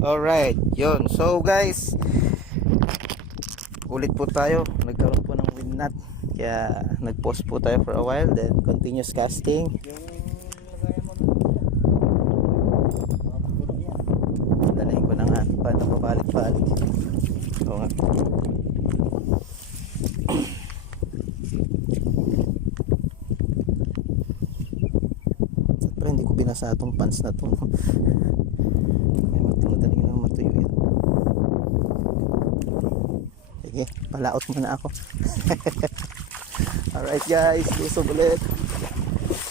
Alright, yun. So guys, ulit po tayo. Nagkaroon po ng wind knot. Kaya nag-pause po tayo for a while. Then continuous casting. Dalahin ko na nga. Paano pabalik-balik. Oo nga. Pero hindi ko binasa itong pants na to. Madaling na matuyo yan. Sige, palaot muna ako. Alright guys, lusog ulit.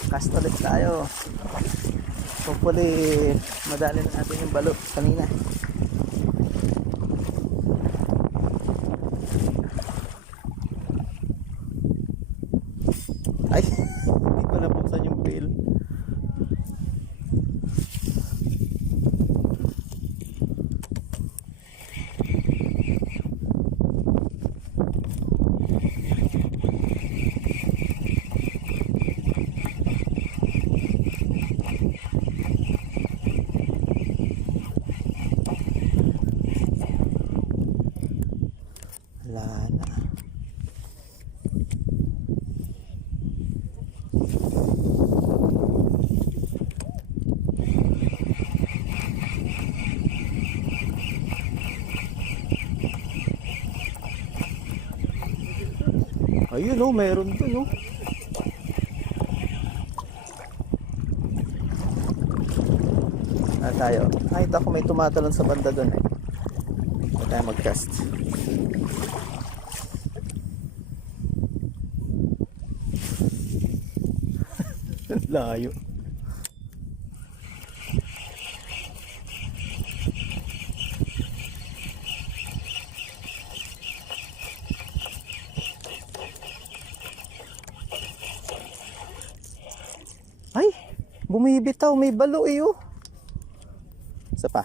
Cast ulit tayo. Hopefully madali na natin yung balot kanina. Ay, hindi ko nabuksan yung bail. Wala na. Ayun oh, meron dun oh. Tayo. Nakita ko may tumatalon sa banda dun eh. Huwag tayo mag-cast. Layo. Ay, bumibitaw, may balo eh oh. Isa pa.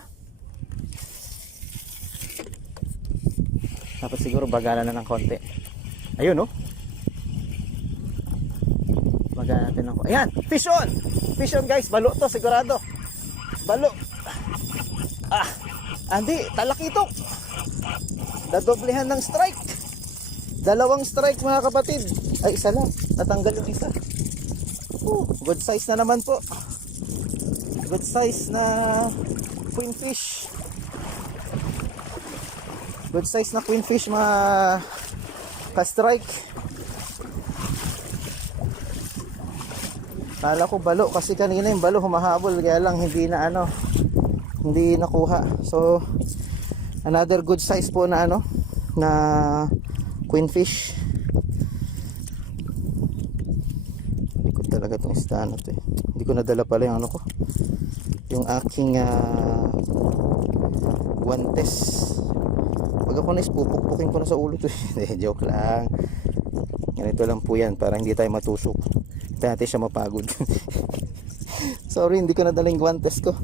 Dapat siguro bagala na ng konti. Ayun oh. Bagala natin ng konti. Ayan, fish on! Fish on guys, balo to sigurado. Balo. Ah, hindi, talakitok. Dadoblehan ng strike. Dalawang strike mga kapatid. Ay, isa lang. Natanggal yung isa. Good size na naman po. Good size na queenfish. Good size na queenfish mga ka-strike. Kala ko balo kasi kanina yung balo humahabol kaya lang hindi na hindi nakuha. So another good size po na na queenfish. Talaga itong isda na to eh. Hindi ko nadala pala yung yung aking guantes. Pag ako pupukpukin ko na sa ulo to eh. Joke lang. Ganito lang po yan para hindi tayo matusok. Kaya natin siya mapagod. Sorry, hindi ko nadala yung guantes ko.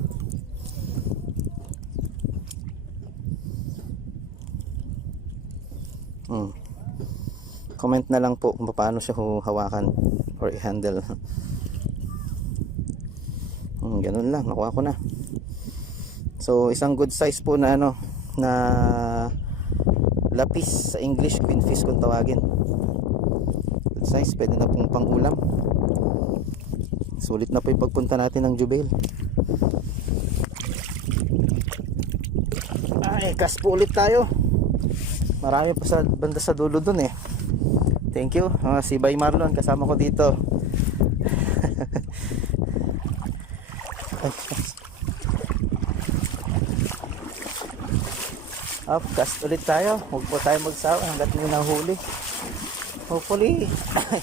Comment na lang po kung paano siya hawakan or i-handle. Ganun lang, nakuha ko na. So isang good size po na na lapis sa English, queenfish kung tawagin. Good size, pwede na pong pang-ulam. Sulit na po yung pagpunta natin ng Jubail. Ay, cast po ulit tayo. Marami pa sa banda sa dulo dun eh. Thank you. Si Bay Marlon kasama ko dito. Cast ulit tayo. Huwag po tayo magsawa hanggat may nahuli. Hopefully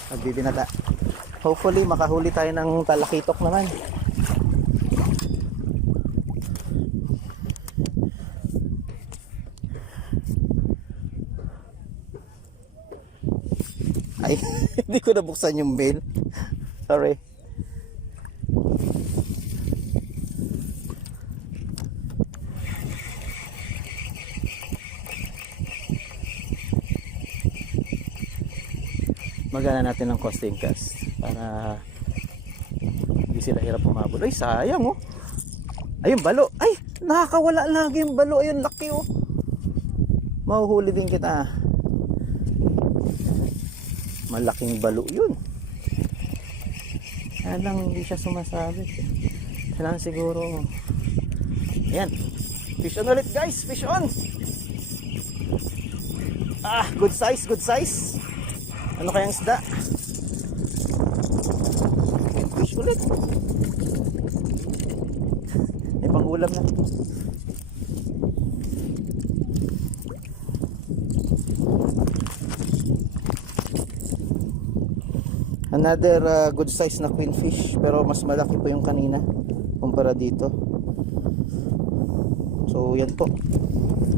magbibinata. Hopefully makahuli tayo ng talakitok naman. Ay, hindi ko nabuksan yung bail. Sorry. Magana natin ng costing cast para hindi sila hirap humabol. Ay, sayang oh. Ayun, balo. Ay, Nakakawala lagi yung balo. Ayun, laki oh. Mahuhuli din kita. Malaking balo yun. Kaya lang hindi siya sumasabit. Kailangan siguro. Ayan. Fish on ulit guys. Fish on. Good size, good size. Ano kayang isda? Fish ulit. May pang-ulam na. Another good size na queenfish, pero mas malaki po yung kanina kumpara dito. So yan po,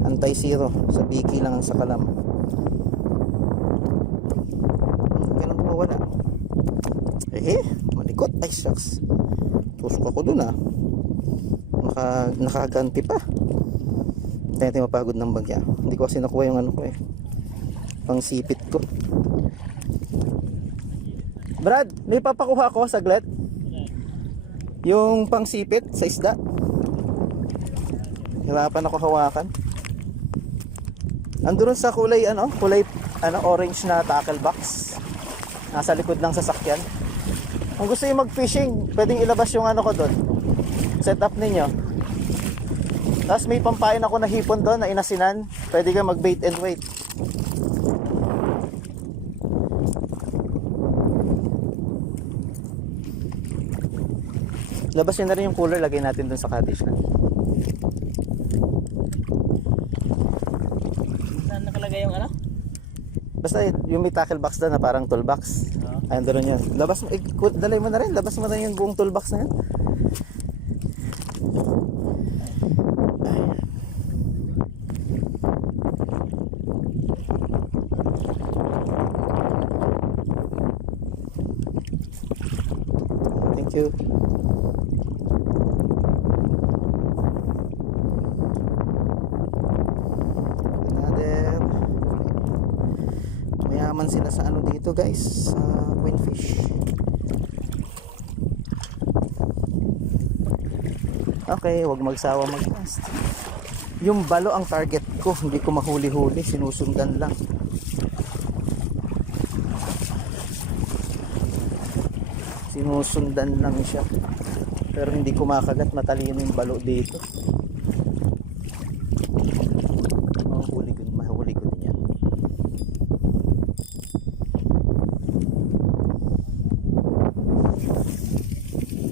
anti-zero sa biki lang ang sakalam. Ganun po wala. Malikot. Ay shucks, tusok ako dun nakaganti pa. Kaya tayo mapagod ng bagya. Hindi ko kasi nakuha yung ano ko pang sipit ko. Brad, may papakuha ko saglit. Yung pangsipit sa isda. Hirapan ako hawakan. Andun sa kulay orange na tackle box. Nasa likod ng sasakyan. Kung gusto niyo mag-fishing, pwedeng ilabas yung ano ko doon. Setup ninyo. Tapos may pampain ako na hipon doon na inasinan. Pwede ka mag-bait and wait. Labas nyo na rin yung cooler, lagay natin dun sa cottage na. Saan nakalagay yung ano? Basta yung may tackle box doon na parang toolbox. Ayun doon yun. Labas mo, dalay mo na rin. Labas mo na yung buong toolbox na yun. Thank you. Mayaman sila sa ano dito guys, sa queenfish. Okay, wag magsawa mag-cast. Yung balo ang target ko, hindi ko mahuli-huli, sinusundan lang. Sinusundan lang siya. Pero hindi ko makagat, matalino yung balo dito. Mahuli ko din yan.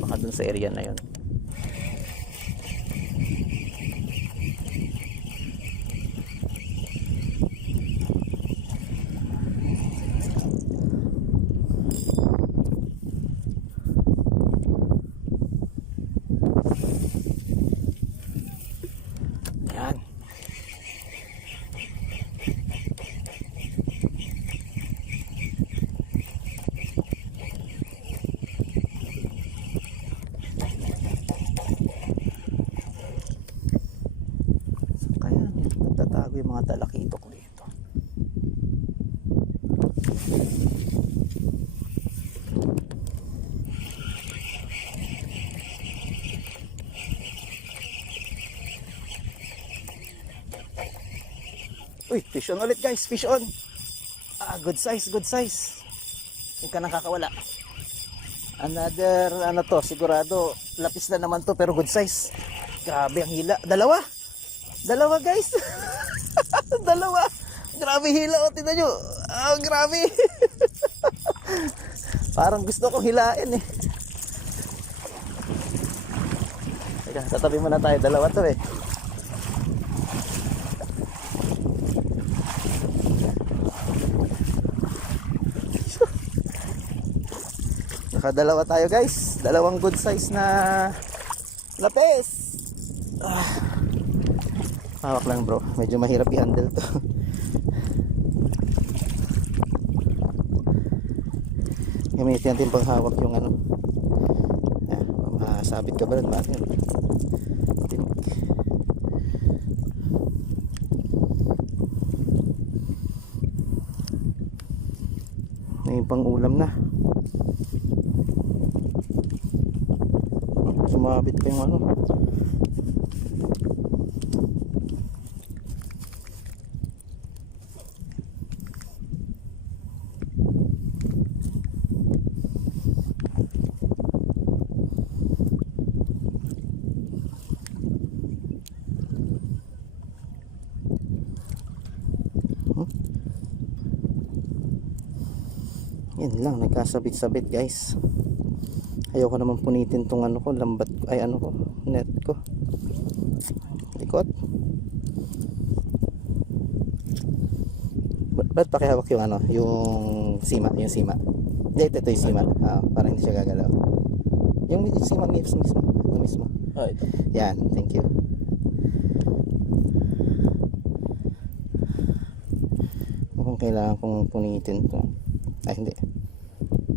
Baka dun sa area na yun. Yan. Kaya nagtatago yung mga talakitok dito. Uy, fish on ulit guys, fish on. Good size, good size. Hindi ka nakakawala. Another, ano to, sigurado, lapis na naman to pero good size. Grabe ang hila. Dalawa guys. Dalawa. Grabe hila, o tingnan nyo. Grabe. Parang gusto kong hilain eh. Teka, tatabi muna tayo. Dalawa to eh. Nakadalawa tayo guys. Dalawang good size na lapis. Hawak lang bro. Medyo mahirap i-handle to. Gamitin natin pang hawak yung ano. Masabit ka ba rin? Bakit? May pang ulam na. Sumabit pa yung ano. Yan lang, nagkasabit-sabit guys. Ayoko naman punitin tong ano ko, lambat ay ano ko, net ko. Likot. Ba't pakihawak yung ano, yung sima, Hindi, ito yung sima. Para hindi siya gagalaw. Yung sima mismo, ito mismo. Ito. Yan, thank you. Mukhang kailangan kong punitin to. Ay, hindi.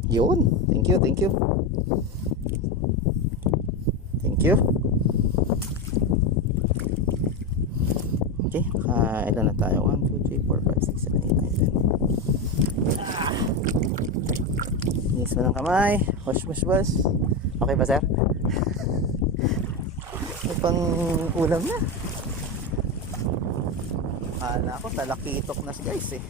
Yun, thank you. Thank you. Okay, ilan na tayo? 1, 2, 3, 4, 5, 6, 7, 8, 9, 10. Linis mo ng kamay. Wash. Okay ba, sir? May pang ulam na. Akala ko talakitok na guys eh.